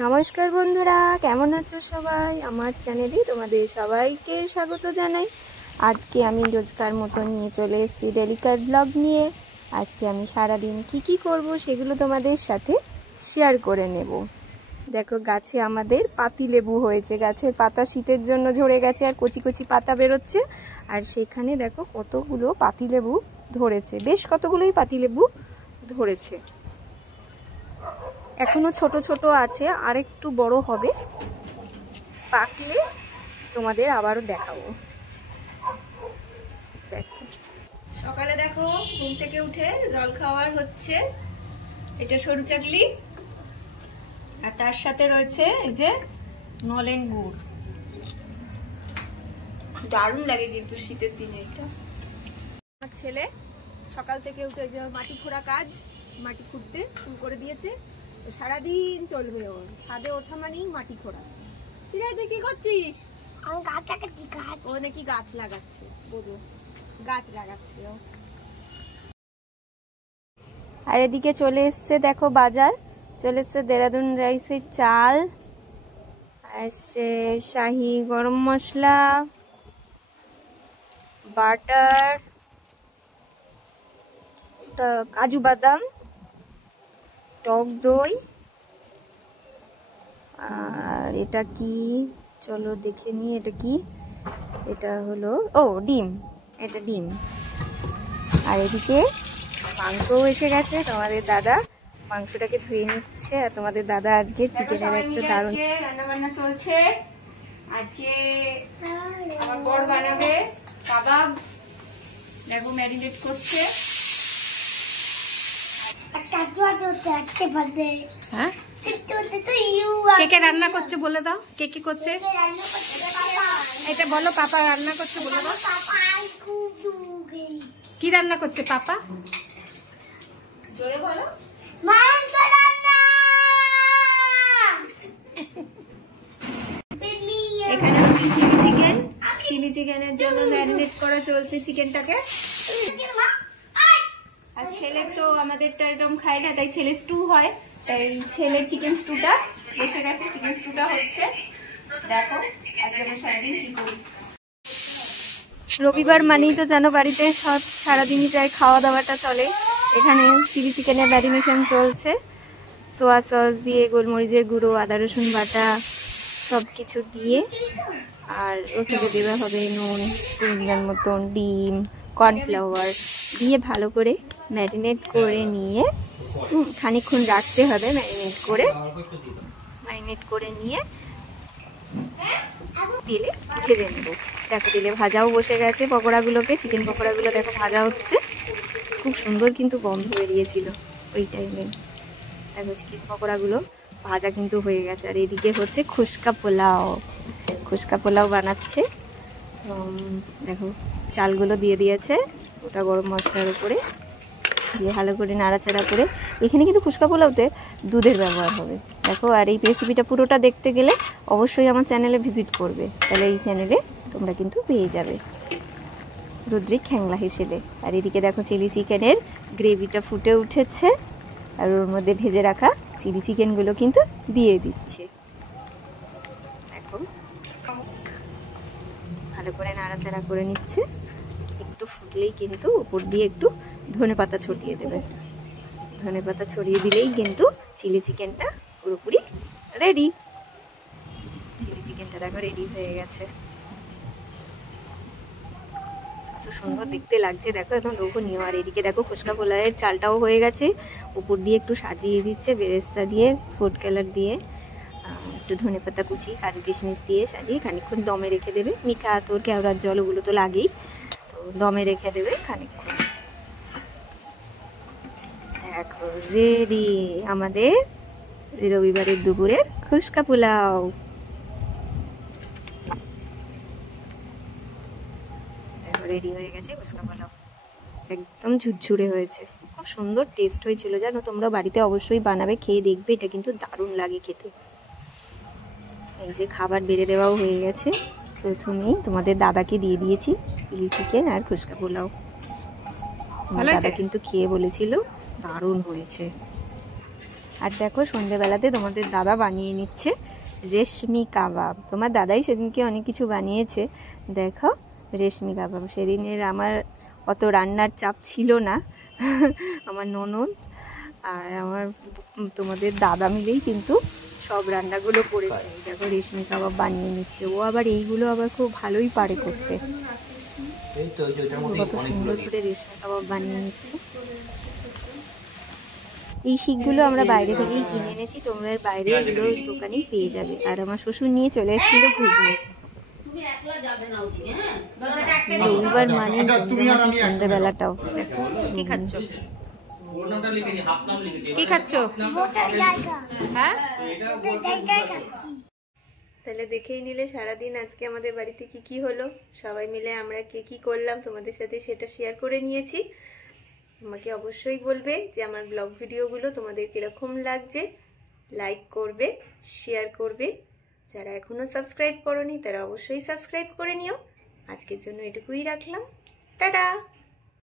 নমস্কার বন্ধুরা, কেমন আছো সবাই? আমার চ্যানেলে তোমাদের সবাইকে স্বাগত জানাই। আজকে আমি রোজকার মতো নিয়ে চলে এসেছি ডেলিকার ব্লগ নিয়ে। আজকে আমি সারাদিন কি করব সেগুলো তোমাদের সাথে শেয়ার করে নেব। দেখো, গাছে আমাদের পাতিলেবু হয়েছে। গাছের পাতা শীতের জন্য ঝরে গেছে আর কচি কচি পাতা বেরোচ্ছে। আর সেখানে দেখো কতগুলো পাতিলেবু ধরেছে, বেশ কতগুলোই পাতিলেবু ধরেছে। এখনো ছোট ছোট আছে, আর একটু বড় হবে, পাকলে তোমাদের আবারও দেখাবো। দেখো, সকালে দেখো ঘুম থেকে উঠে জল খাওয়ার হচ্ছে। এটা সরু চাকলি, আর তার সাথে রয়েছে এই যে নলেন গুড়। দারুণ লাগে কিন্তু শীতের দিনে এটা। আমার ছেলে সকাল থেকে উঠে যে মাটি খোঁড়া কাজ, মাটি খুঁড়তে শুরু করে দিয়েছে। সারাদিন চলবে ওর, ছাদে ওঠা মানেই মাটি খোঁড়া। তুই কি করছিস? আমি গাছ লাগাচ্ছি। ও নাকি গাছ লাগাচ্ছে, বোঝো গাছ লাগাচ্ছে ও। আর এদিকে চলে এসছে দেখো বাজার, চলে এসছে দেরাদুন রাইসের চাল, আর শাহি গরম মশলা, বাটার, কাজু বাদাম, টক দই, আর এটা কি চলো দেখে নি। এটা কি? এটা হলো ডিম। এটা ডিম। আর এদিকে মাংসও এসে গেছে। তোমাদের দাদা মাংসটাকে ধুয়ে নিচ্ছে। আর তোমাদের দাদা আজকে চিকেনের একটা দারুণ রান্না বান্না চলছে। আজকে আমার বর বানাবে কাবাব। দেখো ম্যারিনেট করছে। হ্যাঁ, কে কে রান্না করছে বলে দাও। কে কে করছে এটা বলো। পাপা রান্না করছে বলে দাও। কি রান্না করছে পাপা? জোরে বলো। এখানে হচ্ছে চিলি চিকেন। চিলি চিকেনের জন্য ম্যারিনেট করা চলছে চিকেনটাকে। আর ছেলের তো আমাদেরটা এরকম খাই না, তাই ছেলে স্টু হয়, তাই ছেলের চিকেন স্টুটা বসে গেছে। চিকেন স্টুটা হচ্ছে। দেখো আজকে আমরা সারাদিন কি করি। রবিবার মানেই তো যেন বাড়িতে সব সারাদিনই প্রায় খাওয়া দাওয়াটা চলে। এখানে চিলি চিকেনের ম্যারিনেশন চলছে, সোয়া সস দিয়ে, গোলমরিচের গুঁড়ো, আদা রসুন বাটা সব কিছু দিয়ে। আর ওখানে দেওয়া হবে নুন, পরিমাণ মতন, ডিম, কর্নফ্লাওয়ার দিয়ে ভালো করে ম্যারিনেট করে নিয়ে খানিকক্ষণ রাখতে হবে। ম্যারিনেট করে নিয়ে তেলে ভেজে নেব। দেখো তেলে ভাজাও বসে গেছে পকোড়াগুলোকে। চিকেন পকোড়াগুলো দেখো ভাজা হচ্ছে, খুব সুন্দর কিন্তু গন্ধ বেরিয়েছিল ওই টাইমে। দেখো চিকেন পকোড়াগুলো ভাজা কিন্তু হয়ে গেছে। আর এদিকে হচ্ছে খুশকা পোলাও। খুশকা পোলাও বানাচ্ছে। দেখো চালগুলো দিয়ে দিয়েছে ওটা গরম মশলার উপরে দিয়ে ভালো করে নাড়াচাড়া করে। এখানে কিন্তু খুশকা পোলাওতে দুধের ব্যবহার হবে দেখো। আর এই রেসিপিটা পুরোটা দেখতে গেলে অবশ্যই আমার চ্যানেলে ভিজিট করবে, তাহলে এই চ্যানেলে তোমরা কিন্তু পেয়ে যাবে রুদ্রিক খ্যাংলা হিসেবে। আর এদিকে দেখো চিলি চিকেনের গ্রেভিটা ফুটে উঠেছে, আর ওর মধ্যে ভেজে রাখা চিলি চিকেনগুলো কিন্তু দিয়ে দিচ্ছে। দেখো ভালো করে নাড়াচাড়া করে নিচ্ছে। একটু ফুটলেই কিন্তু উপর দিয়ে একটু ধনেপাতা ছড়িয়ে দেবে। ধনেপাতা ছড়িয়ে দিলেই কিন্তু চিলি চিকেনটা পুরোপুরি রেডি। চিলি চিকেনটা দেখো রেডি হয়ে গেছে। এত সুন্দর দেখতে লাগছে দেখো, এখন লোভনীয়। আর এদিকে দেখো খুশকা পোলাওয়ের চালটাও হয়ে গেছে। উপর দিয়ে একটু সাজিয়ে দিচ্ছে বেরেস্তা দিয়ে, ফুড কালার দিয়ে, একটু ধনেপাতা কুচি, কাজু কিশমিশ দিয়ে সাজিয়ে খানিকক্ষণ দমে রেখে দেবে। মিঠা আতর, কেওড়ার জল ওগুলো তো লাগেই, তো দমে রেখে দেবে খানিকক্ষণ। দেখো রেডি আমাদের রবিবারের দুপুরের খুশকা পোলাও। দেখো রেডি হয়ে গেছে খুশকা পোলাও, একদম ঝুরঝুরে হয়েছে, খুব সুন্দর টেস্ট হয়েছিল। জানো তোমরা বাড়িতে অবশ্যই বানাবে, খেয়ে দেখবে, এটা কিন্তু দারুণ লাগে খেতে। এই যে খাবার বেড়ে দেওয়াও হয়ে গেছে। প্রথমেই তোমাদের দাদাকে দিয়ে দিয়েছি চিলি চিকেন আর খুশকা পোলাও। দাদা কিন্তু খেয়ে বলেছিল দারুণ হয়েছে। আর দেখো সন্ধেবেলাতে তোমাদের দাদা বানিয়ে নিচ্ছে রেশমি কাবাব। তোমার দাদাই সেদিনকে অনেক কিছু বানিয়েছে, দেখো রেশমি কাবাব। সেদিনের আমার অত রান্নার চাপ ছিল না, আমার ননদ আর আমার তোমাদের দাদা মিলেই কিন্তু সব রান্নাগুলো করেছে। দেখো রেশমি কাবাব বানিয়ে নিচ্ছে, ও আবার এইগুলো আবার খুব ভালোই পারে করতে। কত সুন্দর করে রেশমি কাবাব বানিয়ে নিচ্ছে। এই শিকগুলো আমরা বাইরে থেকেই কিনে এনেছি, তোমরা বাইরে এগুলো দোকানেই পেয়ে যাবে। আর আমার শ্বশুর নিয়ে চলে এসেছিল ঘুগনি। এইবার মানে সন্ধ্যেবেলাটাও কি খাচ্ছ? কি খাচ্ছ? হ্যাঁ, তাহলে দেখেই নিলে সারাদিন আজকে আমাদের বাড়িতে কি কি হলো। সবাই মিলে আমরা কে কি করলাম তোমাদের সাথে সেটা শেয়ার করে নিয়েছি। আমাকে অবশ্যই বলবে যে আমার ব্লগ ভিডিওগুলো তোমাদের কিরকম লাগছে। লাইক করবে, শেয়ার করবে। যারা এখনো সাবস্ক্রাইব করোনি তারা অবশ্যই সাবস্ক্রাইব করে নিও। আজকের জন্য এটুকুই রাখলাম, টাটা।